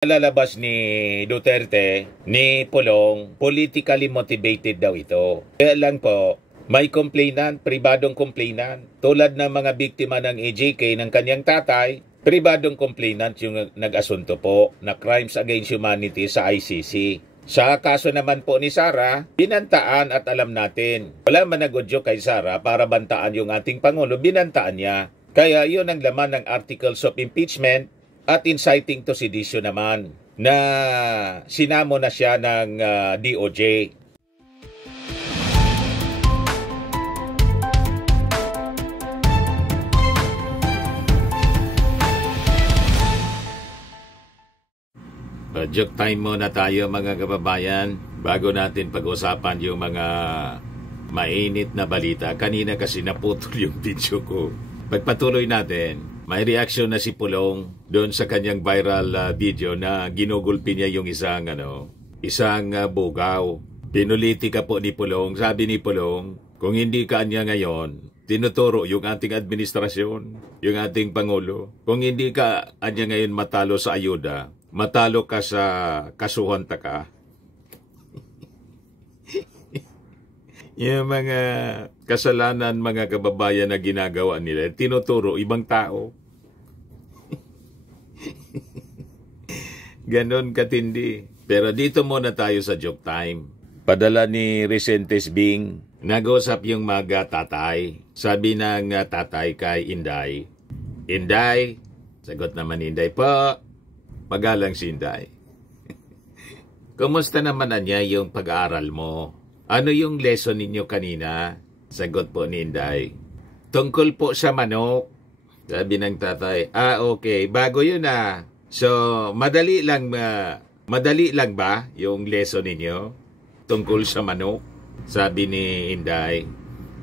Lalabas ni Duterte, ni Pulong, politically motivated daw ito. Kaya lang po, may complainant, pribadong complainant. Tulad ng mga biktima ng AJK ng kanyang tatay, pribadong complainant yung nag-asunto po na crimes against humanity sa ICC. Sa kaso naman po ni Sara, binantaan at alam natin. Wala man nag-audio kay Sara para bantaan yung ating Pangulo, binantaan niya. Kaya yun ang laman ng articles of impeachment at inciting to sedition naman na sinamo na siya ng DOJ. Joke time muna tayo mga kababayan bago natin pag-usapan yung mga mainit na balita. Kanina kasi naputol yung video ko. Pagpatuloy natin, may reaction na si Pulong doon sa kanyang viral video na ginugulpi niya yung isang bugaw. Pinuliti ka po ni Pulong. Sabi ni Pulong, kung hindi ka niya ngayon, tinuturo yung ating administrasyon, yung ating Pangulo. Kung hindi ka niya ngayon matalo sa ayuda, matalo ka sa kasuhan ka. Yung mga kasalanan mga kababayan na ginagawa nila, tinuturo ibang tao. Ganon katindi. Pero dito muna tayo sa joke time. Padala ni Recentes Bing, nag-usap yung mga tatay. Sabi ng tatay kay Inday, Inday, sagot naman Inday, po, magalang si Inday. Kumusta naman na niya yung pag-aaral mo? Ano yung lesson ninyo kanina? Sagot po ni Inday, tungkol po sa manok. Sabi ng tatay, okay, bago yun So, madali lang ba yung lesson ninyo tungkol sa manok? Sabi ni Inday,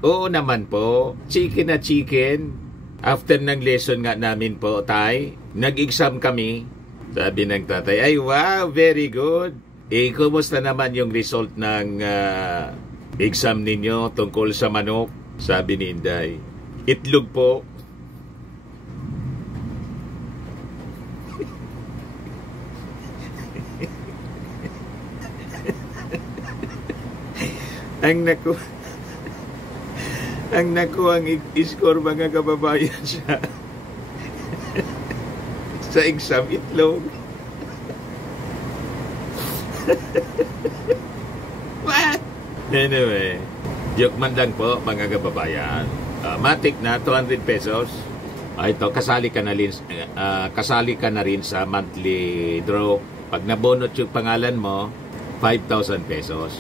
oo naman po, chicken na chicken. After ng lesson nga namin po, tay, nag-exam kami. Sabi ng tatay, ay wow, very good. Kumusta naman yung result ng exam ninyo tungkol sa manok? Sabi ni Inday, itlog po. ang score mga kababayan sa exam, itlog. What? Anyway, joke man lang po mga kababayan. Matik na 200 pesos. Ito, kasali ka na rin sa monthly draw. Pag nabonot yung pangalan mo, 5,000 pesos.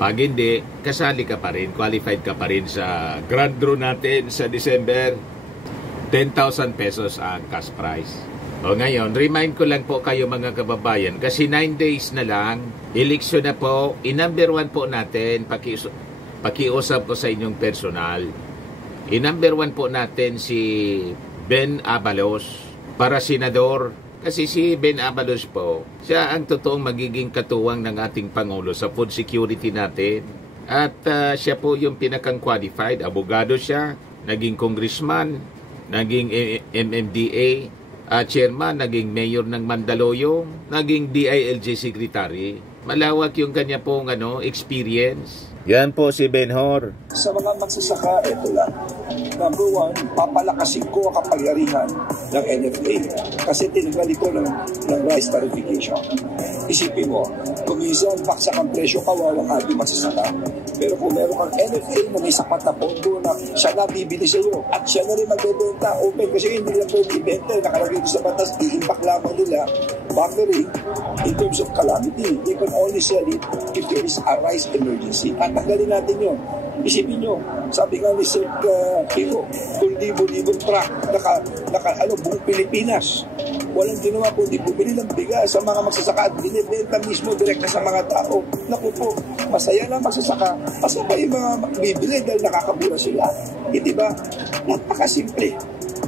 Pag hindi, kasali ka pa rin, qualified ka pa rin sa grand draw natin sa December. 10,000 pesos ang cash prize. O ngayon, remind ko lang po kayo mga kababayan, kasi 9 days na lang, eleksyon na po, i-number 1 po natin, pakiusap ko sa inyong personal. I-number 1 po natin si Ben Abalos para senador. Kasi si Ben Abalos po, siya ang totoong magiging katuwang ng ating Pangulo sa food security natin. At siya po yung pinakang qualified, abogado siya, naging congressman, naging MMDA, chairman, naging mayor ng Mandaluyong, naging DILG secretary. Malawak yung kanya pong experience. Yan po si Benhor. Sa mga magsasaka, ito lang. Number 1, papalakasin ko ang kapangyarihan ng NFA kasi tinanggal ito ng rice tarification. Isipin mo, kung minsan baksak ang presyo, kawawang ating magsasaka. Pero kung meron kang NFA na may sapat na pondo na siya na bibili sa iyo at siya na rin magbebenta open kasi hindi nila pwede ibenta, nakalagay ito sa batas, iimbak lamang nila buffering in terms of calamity. They can only sell it if there is a rice emergency. At tanggalin natin yun. Isipin nyo, sabi nga ni Sir Kiko, kung libo-libong truck buong Pilipinas, walang ginawa kundi bumili ng bigas sa mga magsasaka at binibenta mismo direkta sa mga tao. Naku po, masaya lang magsasaka. Masaya yung mga bibili dahil nakakabura sila. Hindi ba? Napakasimple.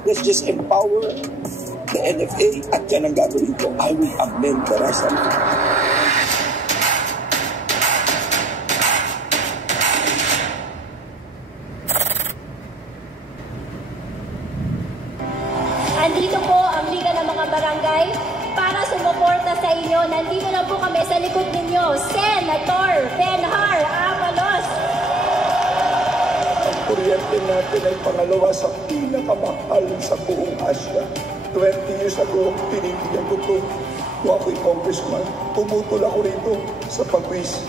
Let's just empower the NFA at yan ang gagawin ko. I will amend the rice tarification. Andito po ang Liga ng mga Barangay para sumuporta likod ninyo, Senator Benhar Abalos. Ang kuryente natin ay pangalawa sa pinakamahal sa buong Asia. 20 years ago, pinigyan ko ito. Kung ako'y congressman, pumutol ako rito sa pagwis.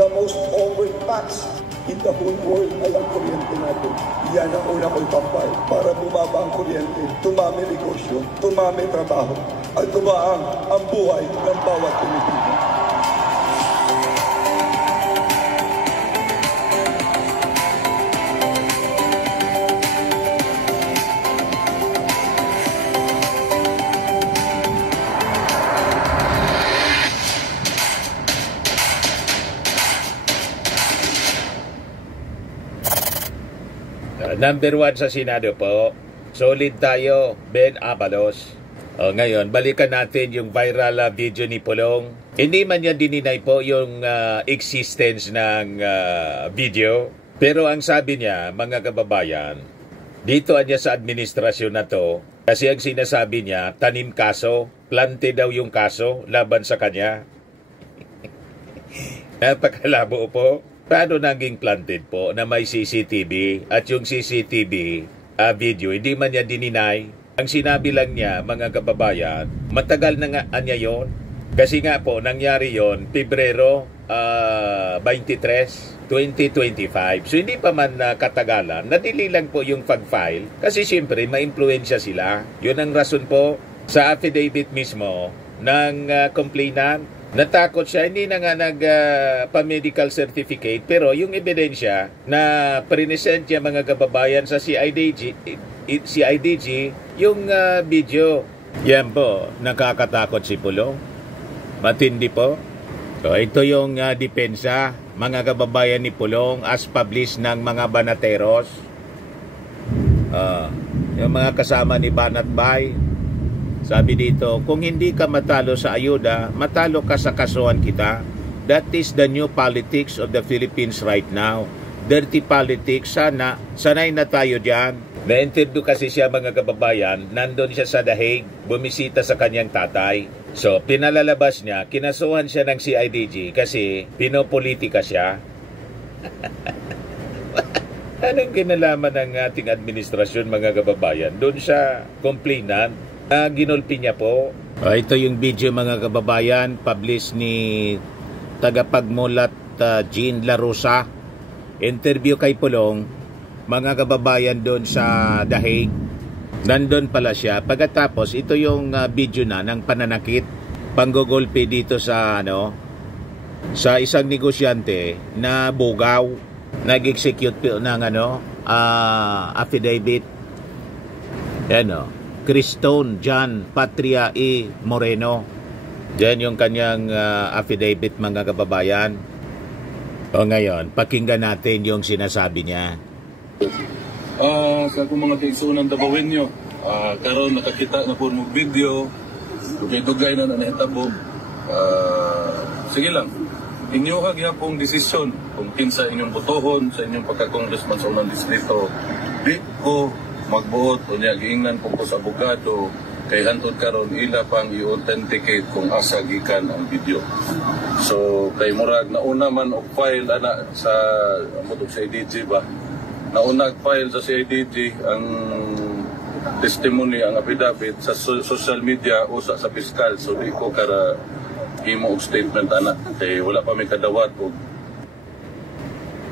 The most overtaxed in the whole world ay ang kuryente natin. Yan ang una ko'y tampay para bumaba ang kuryente, tumami negosyo, tumami trabaho, at gumaang ang buhay ng bawat Pilipino. Number 1 sa Senado po, solid tayo, Ben Abalos. Ngayon, balikan natin yung viral video ni Pulong. Hindi man niya dininay po yung existence ng video. Pero ang sabi niya, mga kababayan, dito niya sa administrasyon na to, kasi ang sinasabi niya, tanim kaso, plante daw yung kaso laban sa kanya. Napakalabo po. Paano naging planted po na may CCTV at yung CCTV video, hindi man niya dininay. Ang sinabi lang niya, mga kababayan, matagal na nga niya yon. Kasi nga po, nangyari yon Pebrero 23, 2025. So hindi pa man katagalan, nadili lang po yung pag-file kasi siyempre ma-impluensya sila. Yun ang rason po sa affidavit mismo ng complainant. Natakot siya, hindi na nga nag-pa-medical certificate, pero yung ebidensya na present niya mga kababayan sa CIDG, yung video. Yan po, nakakatakot si Pulong. Matindi po. So ito yung depensa, mga kababayan ni Pulong as published ng mga banateros. Yung mga kasama ni Banat Bay. Sabi dito, kung hindi ka matalo sa ayuda, matalo ka sa kasuhan kita. That is the new politics of the Philippines right now. Dirty politics, sanay na tayo dyan. Na-interview kasi siya mga kababayan, nandun siya sa The Hague, bumisita sa kanyang tatay. So, pinalalabas niya, kinasuhan siya ng CIDG kasi pinopolitika siya. Anong kinalaman ng ating administrasyon mga kababayan? Doon sa complainant, ginulpi niya po. Ito yung video mga kababayan, published ni tagapagmulat Jean Larosa. Interview kay Pulong, mga kababayan doon sa The Hague. Nandun pala siya. Pagkatapos, ito yung video na ng pananakit, panggugulpi dito sa sa isang negosyante na bugaw, nag-execute ng affidavit. Yan Cristone John Patria E. Moreno. Diyan yung kanyang affidavit mga kababayan. O ngayon, pakinggan natin yung sinasabi niya. Sa akong mga kaigsunan tabawin nyo, karon nakakita na po ng video, dugay-dugay na nanahitabo. Sige lang, inyo hagyapong desisyon kung kinsa inyong botohon sa inyong pagka-congressman sa unang distrito. Di ko magbuot o niya giingnan ko sa abogado kay hantod karon ila pang i-authenticate kung asa gikan ang video. So kay murag nauna man og file ana sa amot sa CIDG ba, nauna file sa CIDG ang testimony, ang affidavit sa social media o sa piskal. So di ko kara himo og statement ana kay wala pa may kadawat og.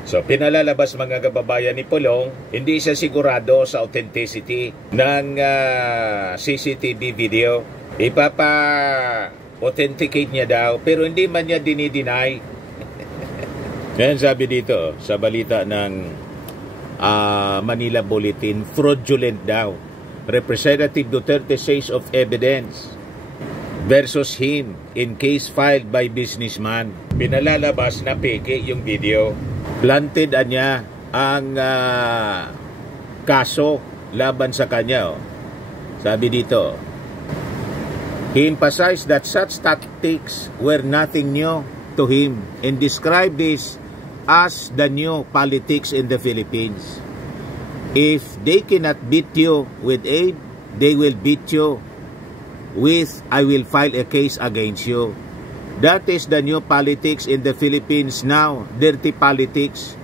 So, pinalalabas mga kababayan ni Pulong, hindi siya sigurado sa authenticity ng CCTV video. Ipapa-authenticate niya daw, pero hindi man niya dinideny. Ngayon sabi dito, sa balita ng Manila Bulletin, fraudulent daw. Representative Duterte says of evidence versus him in case filed by businessman. Pinalalabas na peke yung video. Planted niya ang kaso laban sa kanya. Sabi dito, he emphasized that such tactics were nothing new to him and described this as the new politics in the Philippines. If they cannot beat you with aid, they will beat you with I will file a case against you. That is the new politics in the Philippines now, dirty politics.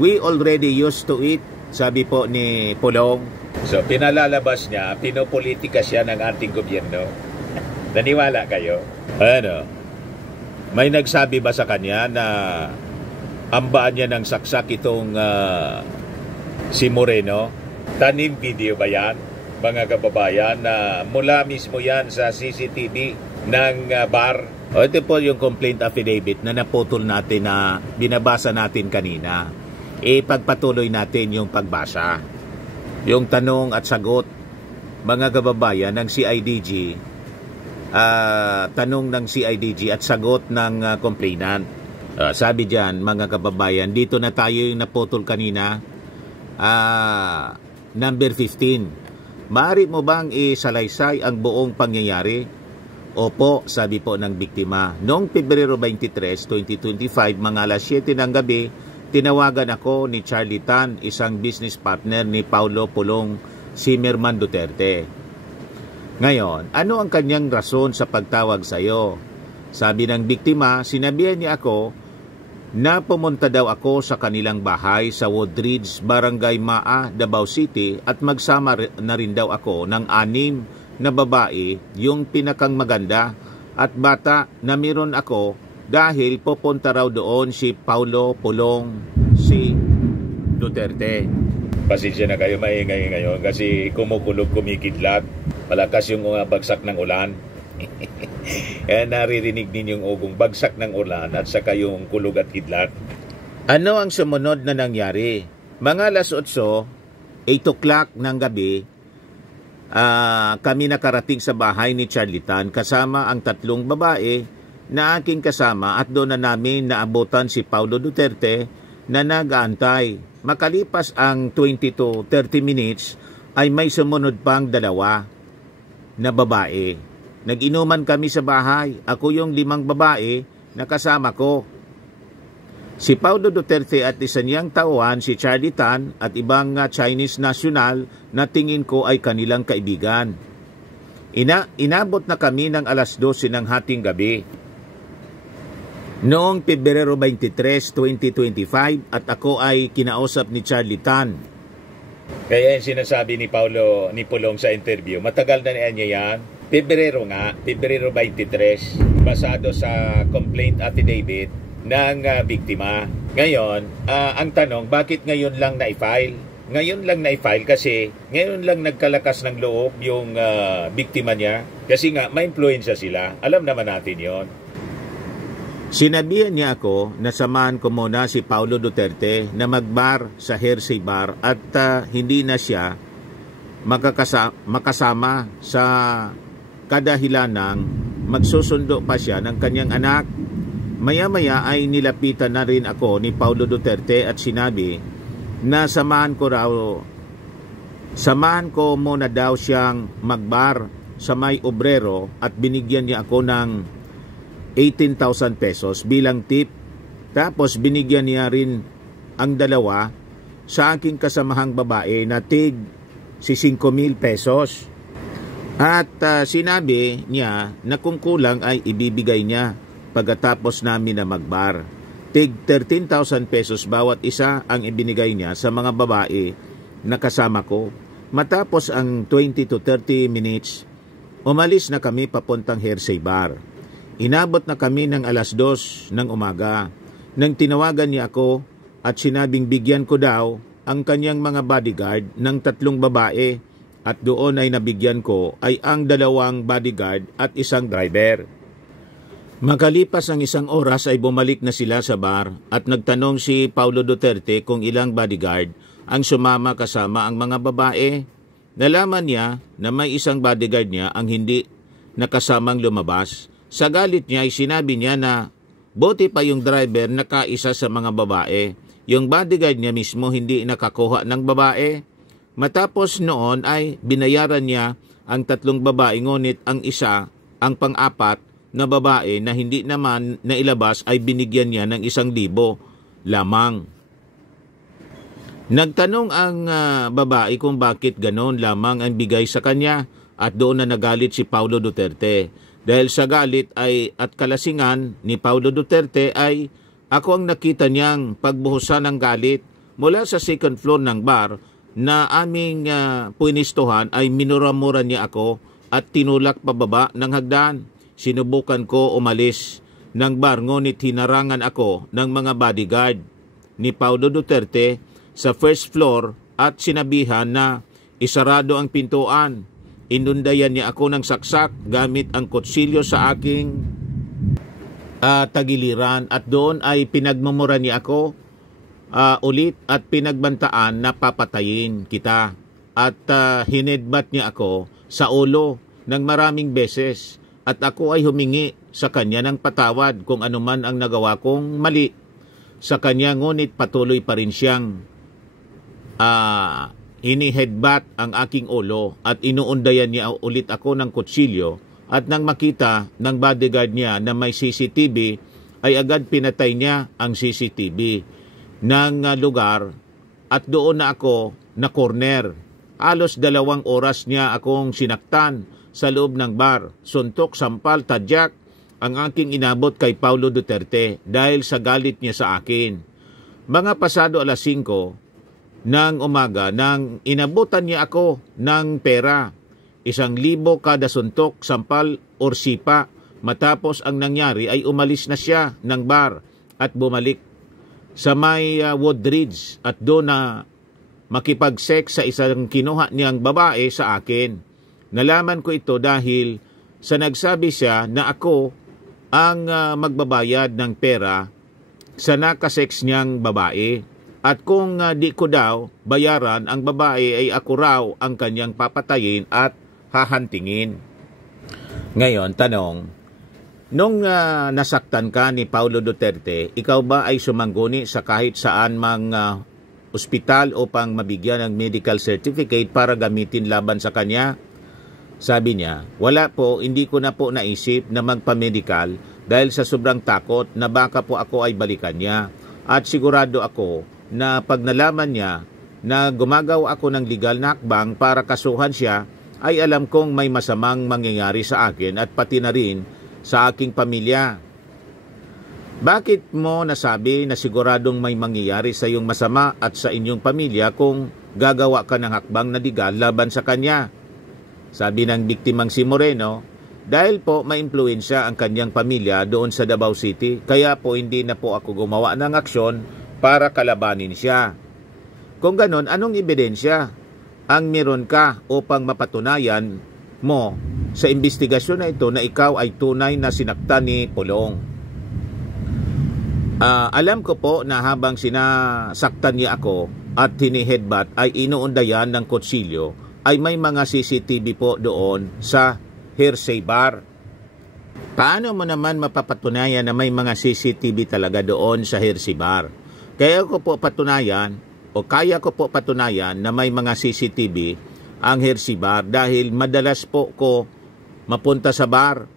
We already used to it, sabi po ni Pulong. So pinalalabas niya, pinopolitika siya ng ating gobyerno. Naniwala kayo? Ano? May nagsabi ba sa kanya na ambaan niya ng saksak itong si Moreno? Tanim video ba yan, mga kababayan, na mula mismo yan sa CCTV ng bar? O, ito po yung complaint affidavit na naputol natin, na binabasa natin kanina. Ipagpatuloy natin yung pagbasa. Yung tanong at sagot, mga kababayan, ng CIDG, tanong ng CIDG at sagot ng complainant. Sabi dyan, mga kababayan, dito na tayo yung naputol kanina. Number 15. Maaari mo bang isalaysay ang buong pangyayari? Opo, sabi po ng biktima. Noong Pebrero 23, 2025, mga alas 7 ng gabi, tinawagan ako ni Charlie Tan, isang business partner ni Paulo Pulong Zimmerman Duterte. Ngayon, ano ang kanyang rason sa pagtawag sa iyo? Sabi ng biktima, sinabihan niya ako na pumunta daw ako sa kanilang bahay sa Woodridge, Barangay Maa, Davao City, at magsama na rin daw ako ng 6 na babae, yung pinakang maganda at bata na meron ako, dahil pupunta raw doon si Paulo Pulong si Duterte. Pasensya na kayo, maingay ngayon kasi kumukulog, kumikidlat, malakas yung bagsak ng ulan. Naririnig din yung ugong bagsak ng ulan at saka yung kulog at kidlat. Ano ang sumunod na nangyari? Mga alas 8, 8 o'clock ng gabi, kami nakarating sa bahay ni Charlie Tan kasama ang 3 babae na aking kasama, at doon na namin naabutan si Paulo Duterte na nag-aantay. Makalipas ang 20 to 30 minutes ay may sumunod pang 2 na babae. Nag-inuman kami sa bahay. Ako yung 5 babae na kasama ko. Si Paulo Duterte at isa niyang tauhan, si Charlie Tan, at ibang Chinese national na tingin ko ay kanilang kaibigan. Inabot na kami ng alas 12 ng hating gabi. Noong Pebrero 23, 2025, at ako ay kinausap ni Charlie Tan. Kaya yung sinasabi ni Pulong sa interview, matagal na niya yan. Pebrero 23, basado sa complaint affidavit ng biktima. Ngayon, ang tanong, bakit ngayon lang na-file? Ngayon lang na-file kasi ngayon lang nagkalakas ng loob yung biktima niya. Kasi nga, may influensya sila. Alam naman natin yon. Sinabihan niya ako na samahan ko muna si Paulo Duterte na magbar sa Hersey Bar at hindi na siya makasama sa kadahilanang magsusundo pa siya ng kanyang anak. Maya-maya ay nilapitan na rin ako ni Paulo Duterte at sinabi na samahan ko muna daw siyang magbar sa may obrero at binigyan niya ako ng 18,000 pesos bilang tip. Tapos binigyan niya rin ang 2 sa aking kasamahang babae na tig si 5,000 pesos. At sinabi niya na kung kulang ay ibibigay niya pagkatapos namin na magbar. Tig 13,000 pesos bawat isa ang ibinigay niya sa mga babae na kasama ko. Matapos ang 20 to 30 minutes, umalis na kami papuntang Hersey Bar. Inabot na kami ng alas 2 ng umaga nang tinawagan niya ako at sinabing bigyan ko daw ang kanyang mga bodyguard ng 3 babae, at doon ay nabigyan ko ay ang 2 bodyguard at isang driver. Makalipas ang 1 oras ay bumalik na sila sa bar at nagtanong si Paulo Duterte kung ilang bodyguard ang sumama kasama ang mga babae. Nalaman niya na may isang bodyguard niya ang hindi nakasamang lumabas. Sa galit niya ay sinabi niya na buti pa yung driver nakaisa sa mga babae. Yung bodyguard niya mismo hindi nakakuha ng babae. Matapos noon ay binayaran niya ang 3 babae, ngunit ang isa, ang pang-4 na babae na hindi naman nailabas ay binigyan niya ng 1,000 lamang. Nagtanong ang babae kung bakit ganon lamang ang bigay sa kanya at doon na nagalit si Paulo Duterte. Dahil sa galit at kalasingan ni Paulo Duterte ay ako ang nakita niyang pagbuhusan ng galit mula sa second floor ng bar na aming puinistuhan ay minuramura niya ako at tinulak pababa ng hagdan. Sinubukan ko umalis ng bar ngunit hinarangan ako ng mga bodyguard ni Paulo Duterte sa first floor at sinabihan na isarado ang pintuan. Inundayan niya ako ng saksak gamit ang kutsilyo sa aking tagiliran at doon ay pinagmumura niya ako ulit at pinagbantaan na papatayin kita at hinedbat niya ako sa ulo ng maraming beses at ako ay humingi sa kanya ng patawad kung anuman ang nagawa kong mali sa kanya ngunit patuloy pa rin siyang ini-headbutt ang aking ulo at inuundayan niya ulit ako ng kutsilyo at nang makita ng bodyguard niya na may CCTV ay agad pinatay niya ang CCTV ng lugar at doon na ako na corner. Halos 2 oras niya akong sinaktan sa loob ng bar. Suntok, sampal, tadyak ang aking inabot kay Paulo Duterte dahil sa galit niya sa akin. Mga pasado 5:00 ng umaga nang inabutan niya ako ng pera, 1,000 kada suntok, sampal or sipa. Matapos ang nangyari ay umalis na siya ng bar at bumalik sa may Woodridge at doon na makipag-sex sa isang kinuha niyang babae sa akin. Nalaman ko ito dahil sa nagsabi siya na ako ang magbabayad ng pera sa nakasex niyang babae. At kung di ko daw bayaran ang babae ay ako raw ang kanyang papatayin at hahantingin. Ngayon, tanong, nung nasaktan ka ni Paulo Duterte, ikaw ba ay sumangguni sa kahit saan mang ospital upang mabigyan ng medical certificate para gamitin laban sa kanya? Sabi niya, wala po, hindi ko na po naisip na magpa-medical dahil sa sobrang takot na baka po ako ay balikan niya. At sigurado ako na pag nalaman niya na gumagawa ako ng legal na hakbang para kasuhan siya, ay alam kong may masamang mangyayari sa akin at pati na rin sa aking pamilya. Bakit mo nasabi na siguradong may mangyayari sa iyong masama at sa inyong pamilya kung gagawa ka ng hakbang na legal laban sa kanya? Sabi ng biktimang si Moreno, dahil po maimpluwensya ang kanyang pamilya doon sa Davao City, kaya po hindi na po ako gumawa ng aksyon para kalabanin siya. Kung ganon, anong ebidensya ang meron ka upang mapatunayan mo sa investigasyon na ito na ikaw ay tunay na sinaktan ni Pulong? Alam ko po na habang sinasaktan niya ako at hini-headbutt ay inuundayan ng kutsilyo, ay may mga CCTV po doon sa Hersey Bar. Paano mo naman mapapatunayan na may mga CCTV talaga doon sa Hersey Bar? Kaya ko po patunayan na may mga CCTV ang Hersey Bar dahil madalas po ko mapunta sa bar.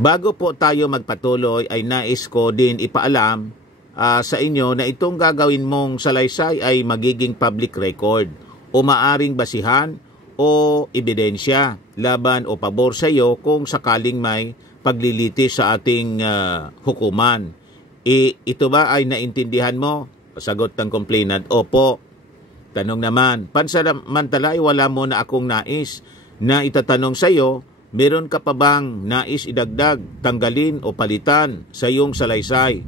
Bago po tayo magpatuloy ay nais ko din ipaalam sa inyo na itong gagawin mong salaysay ay magiging public record o maaring basihan o ebidensya laban o pabor sa iyo kung sakaling may paglilitis sa ating hukuman. Ito ba ay naintindihan mo? Sagot ng complainant, opo. Tanong naman, pansamantala ay wala mo na akong nais na itatanong sa iyo, meron ka pa bang nais idagdag, tanggalin o palitan sa iyong salaysay?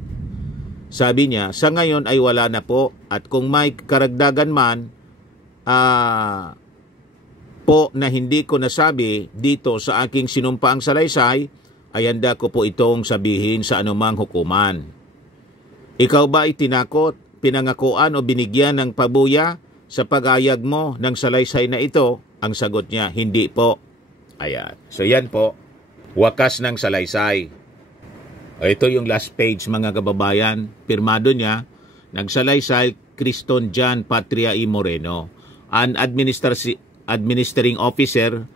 Sabi niya, sa ngayon ay wala na po at kung may karagdagan man po na hindi ko nasabi dito sa aking sinumpaang salaysay, ay handa ko po itong sabihin sa anumang hukuman. Ikaw ba ay tinakot, pinangakuan o binigyan ng pabuya sa pag-ayag mo ng salaysay na ito? Ang sagot niya, hindi po. Ayan. So yan po, wakas ng salaysay. Ito yung last page mga kababayan. Pirmado niya, nagsalaysay Criston Jan Patria E. Moreno, an administering officer,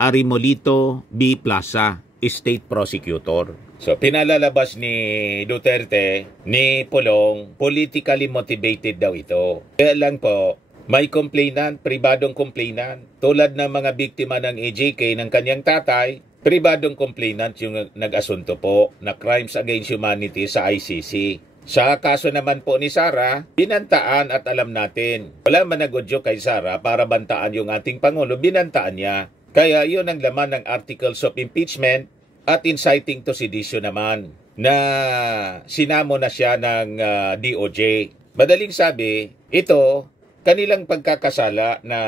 Arimolito B. Plaza, State Prosecutor. So, pinalalabas ni Duterte, ni Pulong, politically motivated daw ito. Kaya lang po, may complainant, pribadong complainant, tulad ng mga biktima ng AJK ng kanyang tatay, pribadong complainant yung nag-asunto po na crimes against humanity sa ICC. Sa kaso naman po ni Sara, binantaan at alam natin. Wala man nag-audio kay Sara para bantaan yung ating Pangulo, binantaan niya. Kaya yun ang laman ng articles of impeachment at inciting to sedition naman na sinamo na siya ng DOJ. Madaling sabi, ito kanilang pagkakasala na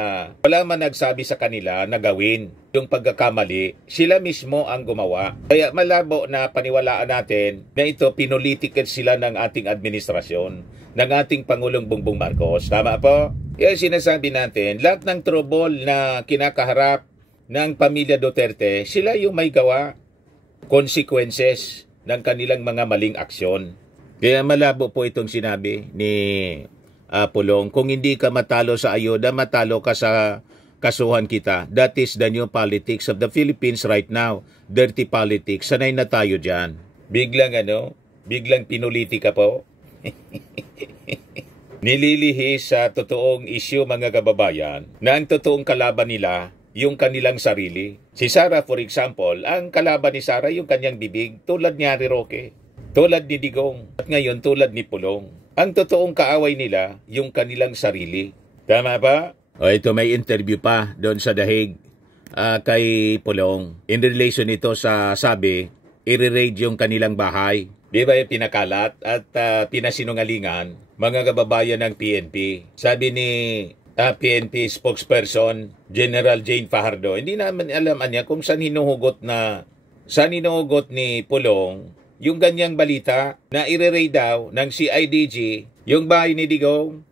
wala man nagsabi sa kanila na gawin yung pagkakamali, sila mismo ang gumawa. Kaya malabo na paniwalaan natin na ito pinolitiket sila ng ating administrasyon, ng ating Pangulong Bongbong Marcos. Tama po? Yan sinasabi natin, lahat ng trouble na kinakaharap ng pamilya Duterte, sila yung may gawa, consequences ng kanilang mga maling aksyon. Kaya malabo po itong sinabi ni Pulong, kung hindi ka matalo sa ayuda, matalo ka sa kasuhan kita. That is the new politics of the Philippines right now. Dirty politics. Sanay na tayo dyan. Biglang pinulitika po. Nililihis sa totoong issue mga kababayan na ang totoong kalaban nila yung kanilang sarili. Si Sara, for example, ang kalaban ni Sara yung kanyang bibig, tulad ni Harry Roque, tulad ni Digong, at ngayon tulad ni Pulong. Ang totoong kaaway nila, yung kanilang sarili. Tama ba? O ito, may interview pa doon sa Dahig kay Pulong. In relation ito sa sabi, i-raid yung kanilang bahay. Di ba yung pinakalat at pinasinungalingan mga kababayan ng PNP? Sabi ni PNP spokesperson General Jane Fajardo, hindi naman alam niya kung saan hinuhugot ni Pulong yung ganyang balita na i-raid daw ng CIDG yung bahay ni Digong.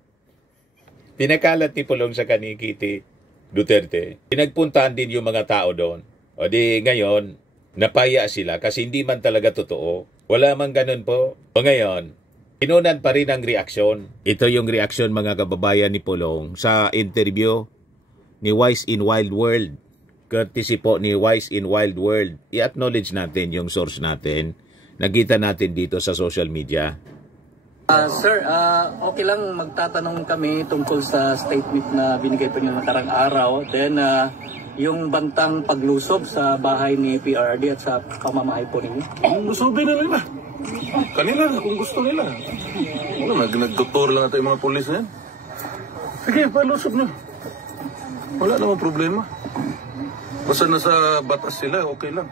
Pinakalat ni Pulong sa Kitty Duterte. Pinagpuntahan din yung mga tao doon. O di ngayon, napaya sila kasi hindi man talaga totoo. Wala man ganun po. O ngayon, inunan pa rin ang reaksyon. Ito yung reaksyon mga kababayan ni Pulong sa interview ni Wise in Wild World. Courtesy po ni Wise in Wild World. I-acknowledge natin yung source natin. Nakita natin dito sa social media. Sir, okay lang magtatanong kami tungkol sa statement na binigay po niyo nakarang araw. Then, yung bantang paglusob sa bahay ni PRD at sa pamamahay po ninyo. Lusubin na nila. Kanila, kung gusto nila. Nagdoktor lang natin yung mga polis na yan. Sige, palusob nyo. Wala namang problema. Basta nasa batas sila, okay lang.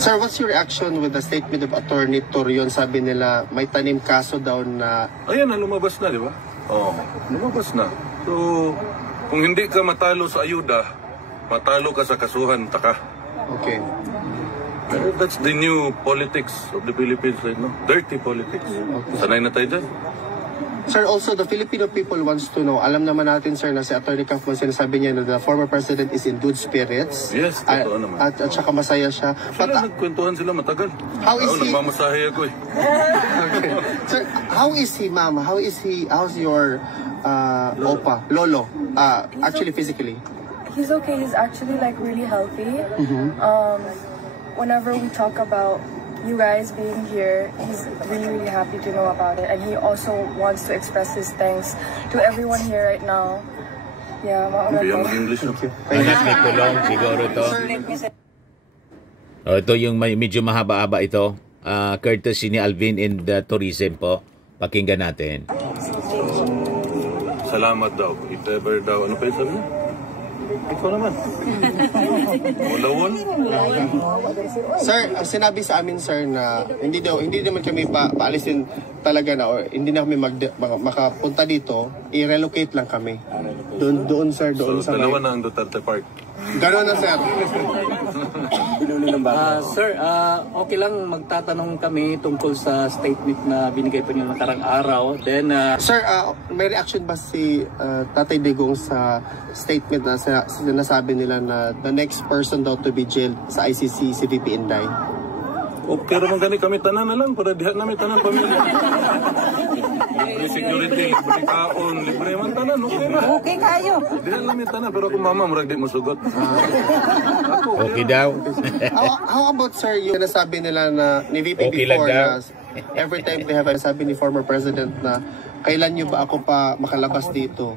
Sir, what's your reaction with the statement of Attorney Torion? Sabi nila may tanim kaso daw na... Ayan na, lumabas na, di ba? Oo, lumabas na. So, kung hindi ka matalo sa ayuda, matalo ka sa kasuhan, taka. Okay. That's the new politics of the Philippines right now. Dirty politics. Okay. Sanay na tayo dyan. Sir, also the Filipino people wants to know, alam naman natin sir na si Attorney Kaufman sinasabi niya na the former president is in good spirits. Yes, totoo naman. At saka masaya siya. Sila nagkwentuhan sila matagal. How is he? Nagmamasahe ako eh. Okay. Sir, how is he, ma'am? How's your Lolo? Actually physically? He's okay. He's actually like really healthy. Whenever we talk about you guys being here, he's really happy to know about it, and he also wants to express his thanks to everyone here right now. Yeah, English. Anak ni Pulong siguro to. Ito yung medyo mahaba-haba ito. Courtesy ni Alvin in the Tourism po. Pakinggan natin. Salamat daw. If ever daw, ano pa yung sabi niya? Ikaw naman. Mulawon? Sir, sinabi sa amin sir na hindi naman kami paalisin talaga na or hindi na kami makapunta dito, i-relocate lang kami. Doon sir, doon so, sa dalawa na ang Duterte Park. Gano'n na sir. Sir, okay lang magtatanong kami tungkol sa statement na binigay po niyo nakarang araw. Then, Sir, may reaction ba si Tatay Digong sa statement na sinasabi nila na the next person daw to be jailed sa ICC si VP Inday? Okay naman gani kami tanan na lang para diha namin tanan pamilya. Libre security, libre kaon, libre man tanan, okay na. Okay kayo. Diha namin tanan pero kung mama murag di mo sugot. Okay daw. How about sir yung nasabi nila na ni VP Okay before lang na every time they have sabi ni former president na kailan nyo ba ako pa makalabas dito?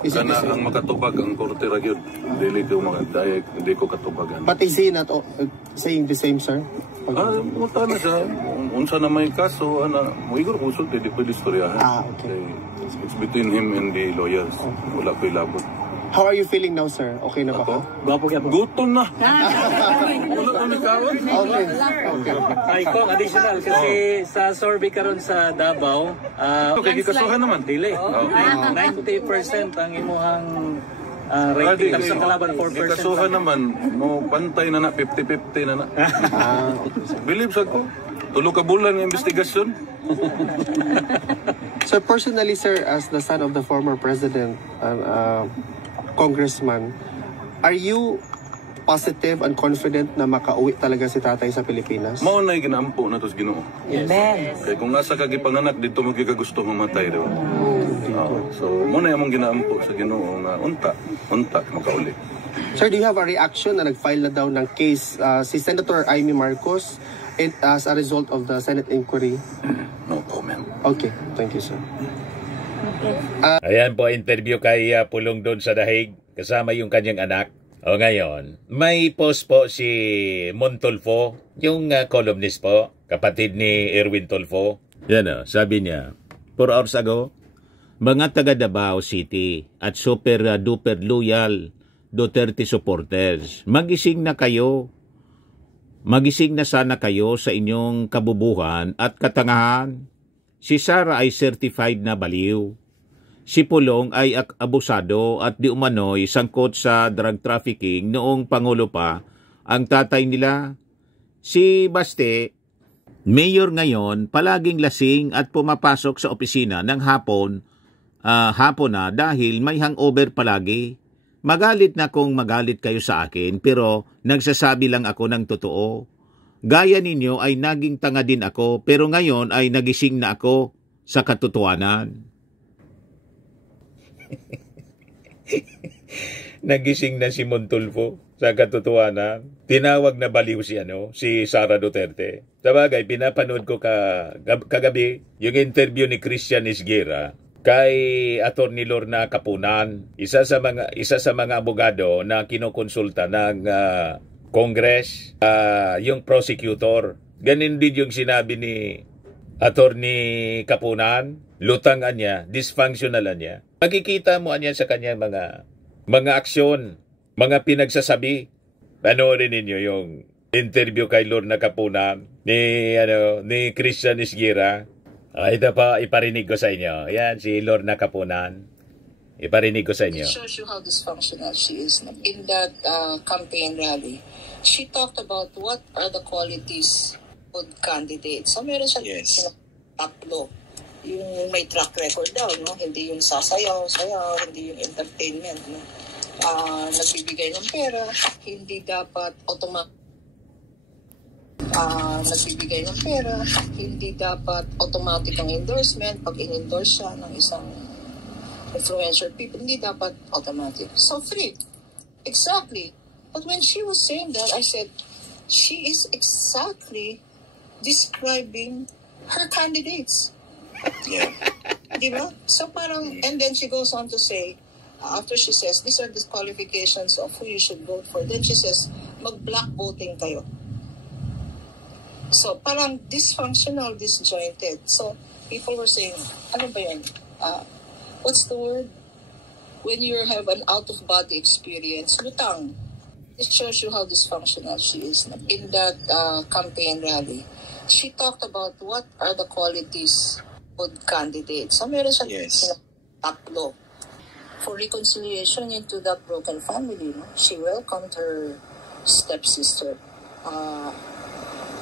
Is it the same? Ang makatubag ang korte ra gyud. Dili ko hindi ko katubagan. But is he not saying the same, sir? Munta na siya. Unsa na may kaso, Igor kusog, hindi pwede istoryahan. Okay. It's between him and the lawyers. Wala ko'y labot. How are you feeling now, sir? Okay na ba ka? Gutom na. Wala ko nagkaon. Okay. Ay, kung additional, kasi sa survey karon sa Davao, Okay, kasuhan naman. dili. 90% ang imuhang rating tapos ang kalaban 4%. Kasuhan naman, mo pantay na 50-50 na. Believe sa ko. Tulo ka bulan ng investigasyon. So personally, sir, as the son of the former president, congressman, are you positive and confident na makauwi talaga si tatay sa Pilipinas? Mao na ginampo na tos Ginoo. Amen. Kaya kung nasa kagipanganak dito mo gusto mamatay do. So mo na among ginaampo sa Ginoo nga unta makauli. Sir, do you have a reaction na nag-file na daw ng case si Senator Amy Marcos as a result of the Senate inquiry? No comment. Okay, thank you, sir. Ayan po, interview kay Pulong doon sa Dahig, kasama yung kanyang anak. O ngayon, may post po si Mon Tulfo, yung columnist po, kapatid ni Erwin Tulfo. Yan sabi niya, 4 hours ago, mga taga Davao City at super duper loyal Duterte supporters, magising na kayo. Magising na sana kayo sa inyong kabubuhan at katangahan. Si Sara ay certified na baliw. Si Pulong ay abusado at di umano'y sangkot sa drug trafficking noong Pangulo pa ang tatay nila. Si Baste, mayor ngayon, palaging lasing at pumapasok sa opisina ng hapon na dahil may hangover palagi. Magalit na kung magalit kayo sa akin, pero nagsasabi lang ako ng totoo. Gaya ninyo ay naging tanga din ako, pero ngayon ay nagising na ako sa katotohanan. Nagising na si Montulfo sa katotohanan. Tinawag na baliw si Sara Duterte. Sabagay, pinapanood ko kagabi yung interview ni Christian Esguerra kay Atty. Lorna Capunan, isa sa mga abogado na kinukonsulta ng Congress, yung prosecutor. Ganin din yung sinabi ni Atty. Capunan, lutangan niya, dysfunctional niya. Makikita mo niya sa kanyang mga aksyon, mga pinagsasabi. Panoorin ninyo yung interview kay Lorna Capunan ni Christian Esguerra. Ito pa, iparinig ko sa inyo. Yan, si Lorna Capunan. Iparinig ko sa inyo. It shows you how dysfunctional she is. In that campaign rally, she talked about what are the qualities of candidates. So meron siya tatlo. Yung may track record daw, no? Hindi yung sasayaw, hindi yung entertainment, no? Nagbibigay ng pera, hindi dapat nagbibigay ng pera, hindi dapat automatic ang endorsement. Pag in-endorse siya ng isang influential people, hindi dapat automatic. So free. Exactly. But when she was saying that, I said, she is exactly describing her candidates. Yeah. Diba? So parang, and then she goes on to say, after she says, these are the qualifications of who you should vote for, then she says, mag-black voting kayo. So parang dysfunctional, disjointed. So people were saying, ano ba yun? What's the word? When you have an out-of-body experience, lutang. It shows you how dysfunctional she is. In that campaign rally, she talked about what are the qualities of candidates. So meron siya tatlo. For reconciliation into that broken family, no? She welcomed her stepsister.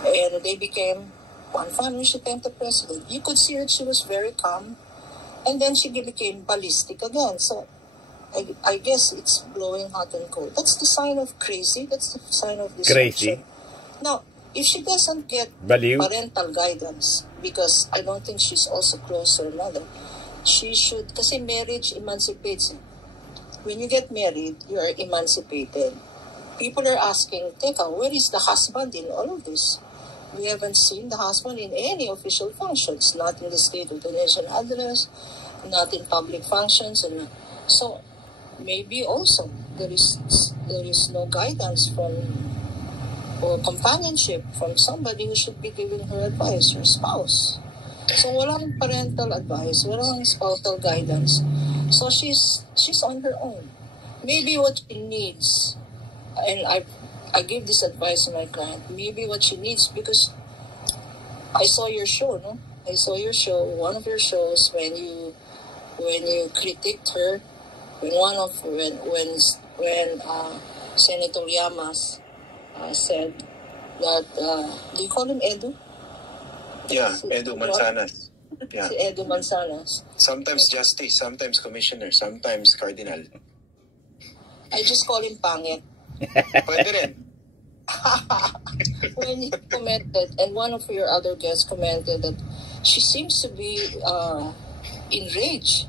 And they became one family. She became the president. You could see her, she was very calm. And then she became ballistic again. So I guess it's blowing hot and cold. That's the sign of crazy. That's the sign of dysfunction. Now, if she doesn't get parental guidance, because I don't think she's also close to her mother, she should, kasi marriage emancipates. When you get married, you are emancipated. People are asking, Teka, where is the husband in all of this? We haven't seen the husband in any official functions, not in the State of the Nation address, not in public functions. And So maybe also there is no guidance or companionship from somebody who should be giving her advice, her spouse. So walang parental advice, walang spousal guidance. So she's on her own. Maybe what she needs, and I give this advice to my client, maybe what she needs, because I saw your show, no? I saw your show, one of your shows, when you critiqued her, when Senator Llamas said that, do you call him Edu? Yeah, Edu Manzanas. Yeah. Si Edu Manzanas. Sometimes justice, sometimes commissioner, sometimes cardinal. I just call him Pangit. Pwede rin. When he commented, and one of your other guests commented that she seems to be enraged.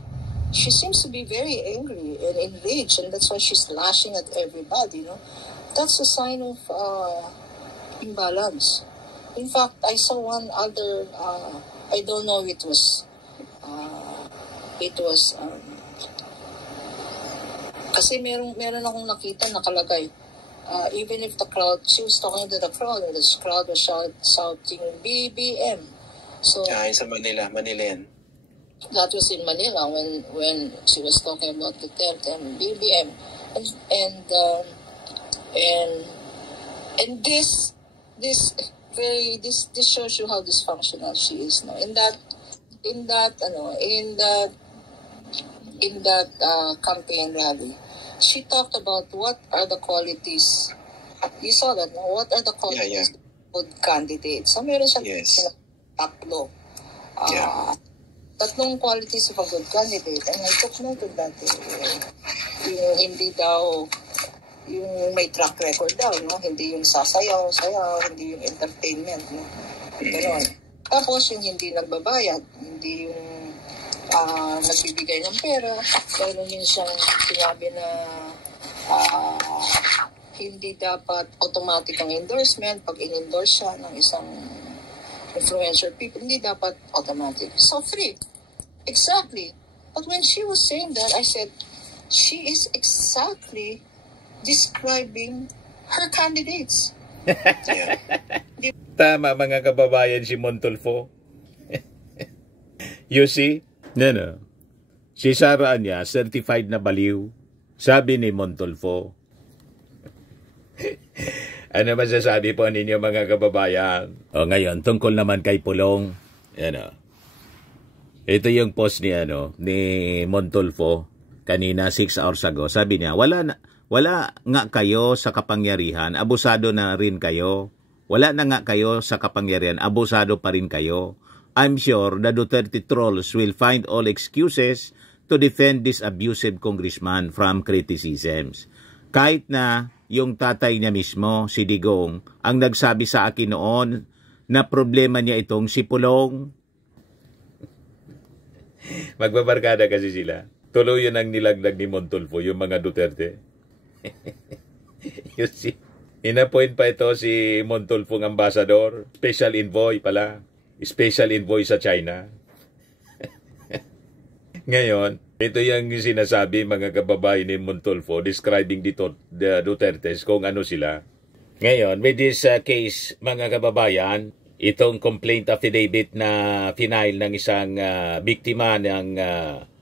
She seems to be very angry and enraged, and that's why she's lashing at everybody. You know, that's a sign of imbalance. In fact, I saw one other. I don't know if it was. Kasi meron akong nakita nakalagay. Even if the crowd, she was talking to the crowd, and the crowd was shouting BBM. So sa Manila yan. That was in Manila when she was talking about the term BBM, and this shows you how dysfunctional she is now. In that campaign rally, she talked about what are the qualities. You saw that, no? What are the qualities of good candidates? So meron siyang tatlo. Tatlong qualities of a good candidate. And I took note of that. Yung hindi daw, yung may track record daw, no? Hindi yung sasayaw, hindi yung entertainment, no? Ganon. Tapos yung hindi nagbabayad, hindi yung nagbibigay ng pera. Meron din siyang sinabi na hindi dapat automatic ang endorsement. Pag in-endorse siya ng isang influencer people, hindi dapat automatic. So, 3. Exactly. But when she was saying that, I said, she is exactly describing her candidates. Tama, mga kababayan, si Montulfo. You see? No. Si Sara niya, certified na baliw. Sabi ni Montulfo. Ano masasabi po ninyo, mga kababayan? O ngayon, tungkol naman kay Pulong. Ito yung post ni Montulfo kanina 6 hours ago. Sabi niya, wala nga kayo sa kapangyarihan, abusado na rin kayo. Wala na nga kayo sa kapangyarihan, abusado pa rin kayo. I'm sure the Duterte trolls will find all excuses to defend this abusive congressman from criticisms. Kahit na yung tatay niya mismo, si Digong, ang nagsabi sa akin noon na problema niya itong si Pulong. Magbabarkada kasi sila. Tuloy yun ang nilaglag ni Montulfo, yung mga Duterte. You see? Inappoint pa ito si Montulfo ng ambassador. Special envoy pala. Special envoy sa China. Ngayon, ito yung sinasabi mga kababayan ni Montulfo describing the Dutertes kung ano sila. Ngayon, with this case, mga kababayan, itong complaint affidavit na final ng isang biktima ng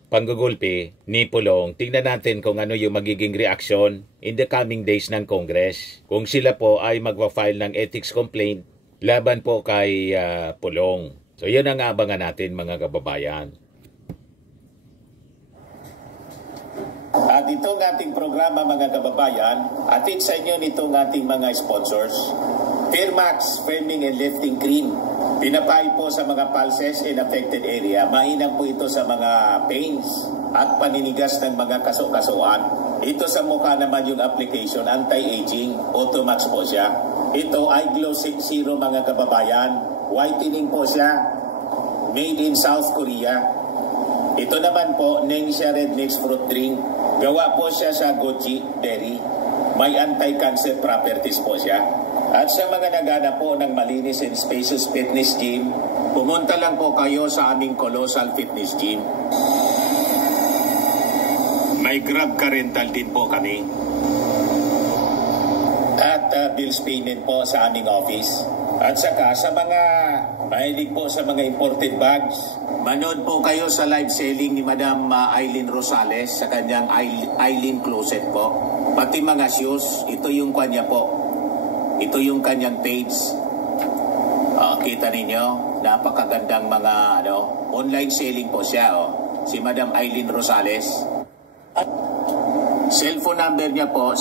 panggugulpi ni Pulong, tingnan natin kung ano yung magiging reaction in the coming days ng Congress. Kung sila po ay magpa-file ng ethics complaint laban po kay Pulong. So yun ang abangan natin mga kababayan. At itong ating programa mga kababayan, atid sa inyo nitong ating mga sponsors. Firmax Firming and Lifting Cream. Pinapay po sa mga pulses in affected area. Mainam po ito sa mga pains at paninigas ng mga kaso-kasuan. Ito sa mukha naman yung application, anti-aging, Automax po siya. Ito ay Glow Zero mga kababayan. Whitening po siya. Made in South Korea. Ito naman po, Ningxia Red Mix Fruit Drink. Gawa po siya sa goji berry. May anti-cancer properties po siya. At sa mga nagana po ng malinis and spacious fitness gym, pumunta lang po kayo sa aming Colossal Fitness Gym. May may Grab Car Rental din po kami. At bills payment po sa aming office. At saka sa mga mahilig po sa mga imported bags, manood po kayo sa live selling ni Madam Eileen Rosales sa kanyang Eileen Closet po. Pati mga shoes, ito yung kanya po. Ito yung kanyang page. Kita ninyo, napakagandang mga online selling po siya. Si Madam Eileen Rosales. Cellphone number niya po,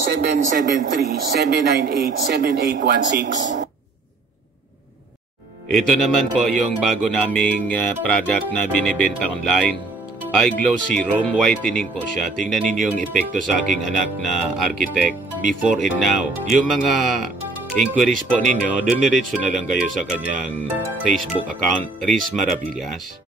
773-798-7816. Ito naman po yung bago naming product na binibenta online. Eye Glow Serum, whitening po siya. Tingnan ninyo yung epekto sa aking anak na architect before and now. Yung mga inquiries po ninyo, dumiretso na lang kayo sa kanyang Facebook account, Riz Maravillas.